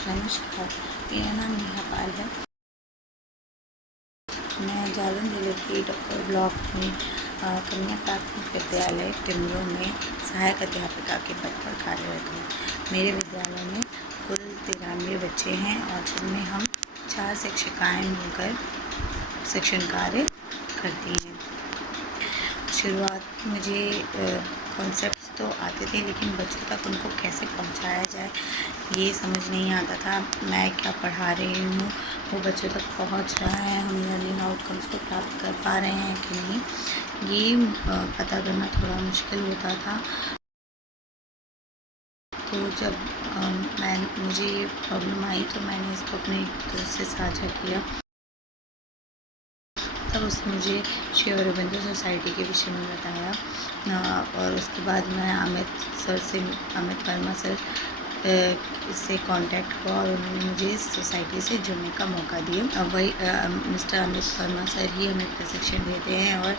नमस्कार, मेरा नाम नेहा पाल है। मैं जालौन जिले के डॉक्टर ब्लॉक में कन्या प्राथमिक विद्यालय टिमरू में सहायक अध्यापिका के पद पर कार्यरत हूँ। मेरे विद्यालय में कुल 93 बच्चे हैं और जिनमें हम 4 शिक्षिकाएँ मिलकर शिक्षण कार्य करती हैं। शुरुआत में मुझे कॉन्सेप्ट्स तो आते थे, लेकिन बच्चों तक उनको कैसे पहुंचाया जाए ये समझ नहीं आता था। मैं क्या पढ़ा रही हूँ वो बच्चों तक पहुंच रहा है, हम लर्निंग आउटकम्स को प्राप्त कर पा रहे हैं कि नहीं, ये पता करना थोड़ा मुश्किल होता था। तो जब मुझे ये प्रॉब्लम आई तो मैंने इसको अपने दोस्त से साझा किया। तब उसने मुझे श्री अरबिंदो सोसाइटी के विषय में बताया और उसके बाद मैं अमित वर्मा सर से कांटेक्ट हुआ और उन्होंने मुझे इस सोसाइटी से जुड़ने का मौका दिया। वही मिस्टर अमित वर्मा सर ही हमें प्रशिक्षण देते हैं और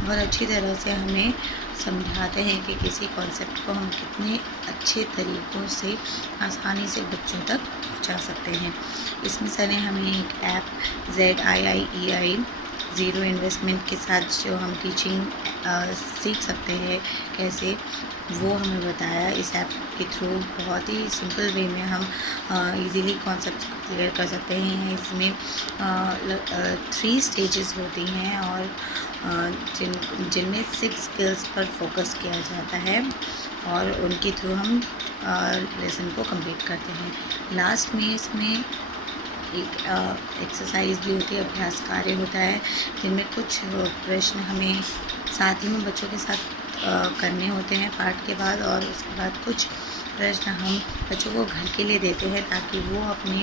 बहुत अच्छी तरह से हमें समझाते हैं कि किसी कॉन्सेप्ट को हम कितने अच्छे तरीक़ों से आसानी से बच्चों तक पहुंचा सकते हैं। इसमें सर ने हमें एक ऐप ZIIEI ज़ीरो इन्वेस्टमेंट के साथ जो हम टीचिंग सीख सकते हैं कैसे, वो हमें बताया। इस ऐप के थ्रू बहुत ही सिंपल वे में हम इजीली कॉन्सेप्ट्स को क्लियर कर सकते हैं। इसमें 3 स्टेजेस होती हैं और जिनमें 6 स्किल्स पर फोकस किया जाता है और उनके थ्रू हम लेसन को कंप्लीट करते हैं। लास्ट में इसमें एक एक्सरसाइज भी होती है, अभ्यास कार्य होता है, जिनमें कुछ प्रश्न हमें साथ ही में बच्चों के साथ करने होते हैं पाठ के बाद, और उसके बाद कुछ प्रश्न हम बच्चों को घर के लिए देते हैं ताकि वो अपने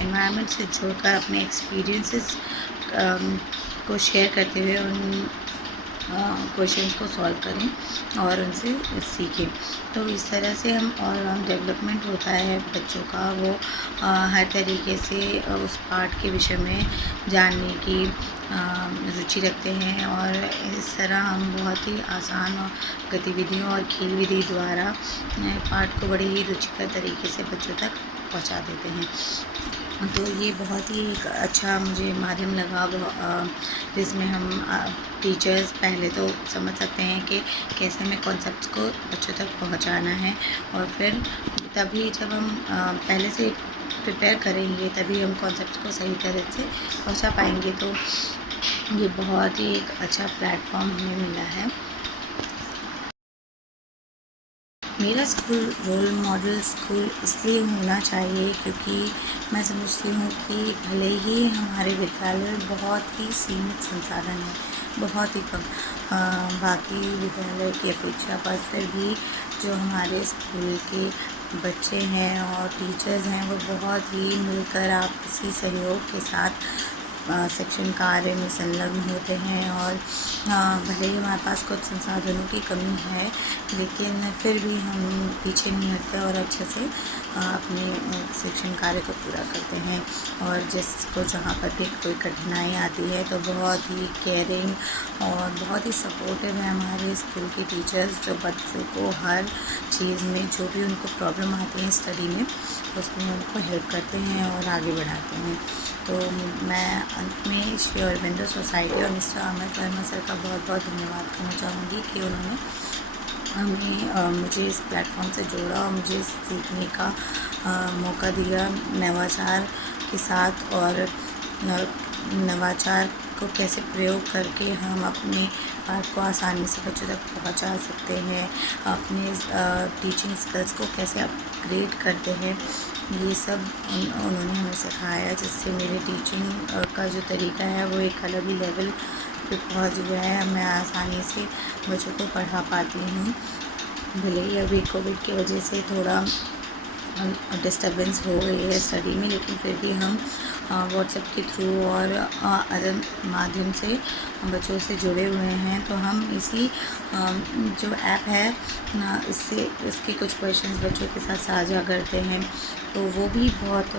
एनवायरनमेंट से जुड़कर अपने एक्सपीरियंसेस को शेयर करते हुए उन क्वेश्चंस को सॉल्व करें और उनसे सीखें। तो इस तरह से हम ऑल राउंड डेवलपमेंट होता है बच्चों का, वो हर तरीके से उस पाठ के विषय में जानने की रुचि रखते हैं और इस तरह हम बहुत ही आसान और गतिविधियों और खेल विधि द्वारा पाठ को बड़े ही रुचिकर तरीके से बच्चों तक पहुंचा देते हैं। तो ये बहुत ही एक अच्छा मुझे माध्यम लगा, जिसमें हम टीचर्स पहले तो समझ सकते हैं कि कैसे हमें कॉन्सेप्ट्स को बच्चों तक पहुंचाना है, और फिर तभी जब हम पहले से प्रिपेयर करेंगे तभी हम कॉन्सेप्ट्स को सही तरह से पहुंचा पाएंगे। तो ये बहुत ही एक अच्छा प्लेटफॉर्म हमें मिला है। मेरा स्कूल रोल मॉडल स्कूल इसलिए होना चाहिए क्योंकि मैं समझती हूँ कि भले ही हमारे विद्यालय बहुत ही सीमित संसाधन है, बहुत ही कम बाकी विद्यालय की अपेक्षा, पर फिर भी जो हमारे स्कूल के बच्चे हैं और टीचर्स हैं वो बहुत ही मिलकर आपसी सहयोग के साथ शिक्षण कार्य में संलग्न होते हैं। और भले ही हमारे पास कुछ संसाधनों की कमी है, लेकिन फिर भी हम पीछे नहीं हटते और अच्छे से अपने शिक्षण कार्य को पूरा करते हैं। और जिसको जहाँ पर भी कोई कठिनाई आती है तो बहुत ही केयरिंग और बहुत ही सपोर्टिव है हमारे स्कूल के टीचर्स, जो बच्चों को हर चीज़ में जो भी उनको प्रॉब्लम आती है स्टडी में, उसमें उनको हेल्प करते हैं और आगे बढ़ाते हैं। तो मैं अंत में श्री अरबिंदो सोसाइटी और मिस्टर अमित वर्मा सर का बहुत बहुत धन्यवाद करना चाहूँगी कि उन्होंने मुझे इस प्लेटफॉर्म से जोड़ा और मुझे सीखने का मौका दिया नवाचार के साथ, और नवाचार को कैसे प्रयोग करके हम अपने पाठ को आसानी से बच्चों तक पहुंचा सकते हैं, अपने टीचिंग स्किल्स को कैसे अपग्रेड करते हैं, ये सब उन्होंने हमें सिखाया, जिससे मेरे टीचिंग का जो तरीका है वो एक अलग ही लेवल पे पहुंच गया है। मैं आसानी से बच्चों को पढ़ा पाती हूँ। भले ही अभी कोविड की वजह से थोड़ा डिस्टर्बेंस हो गई है स्टडी में, लेकिन फिर भी हम व्हाट्सएप के थ्रू और अदर माध्यम से बच्चों से जुड़े हुए हैं। तो हम इसी जो ऐप है इसके कुछ क्वेश्चंस बच्चों के साथ साझा करते हैं, तो वो भी बहुत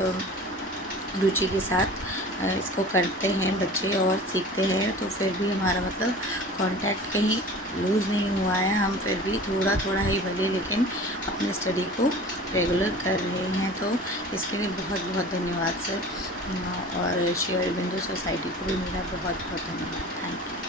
रुचि के साथ इसको करते हैं बच्चे और सीखते हैं, तो फिर भी हमारा मतलब कांटेक्ट कहीं लूज़ नहीं हुआ है। हम फिर भी थोड़ा थोड़ा ही भले लेकिन अपनी स्टडी को रेगुलर कर रहे हैं, तो इसके लिए बहुत बहुत धन्यवाद सर। और श्री अरबिंदो सोसाइटी को भी मेरा बहुत बहुत धन्यवाद। Thank you.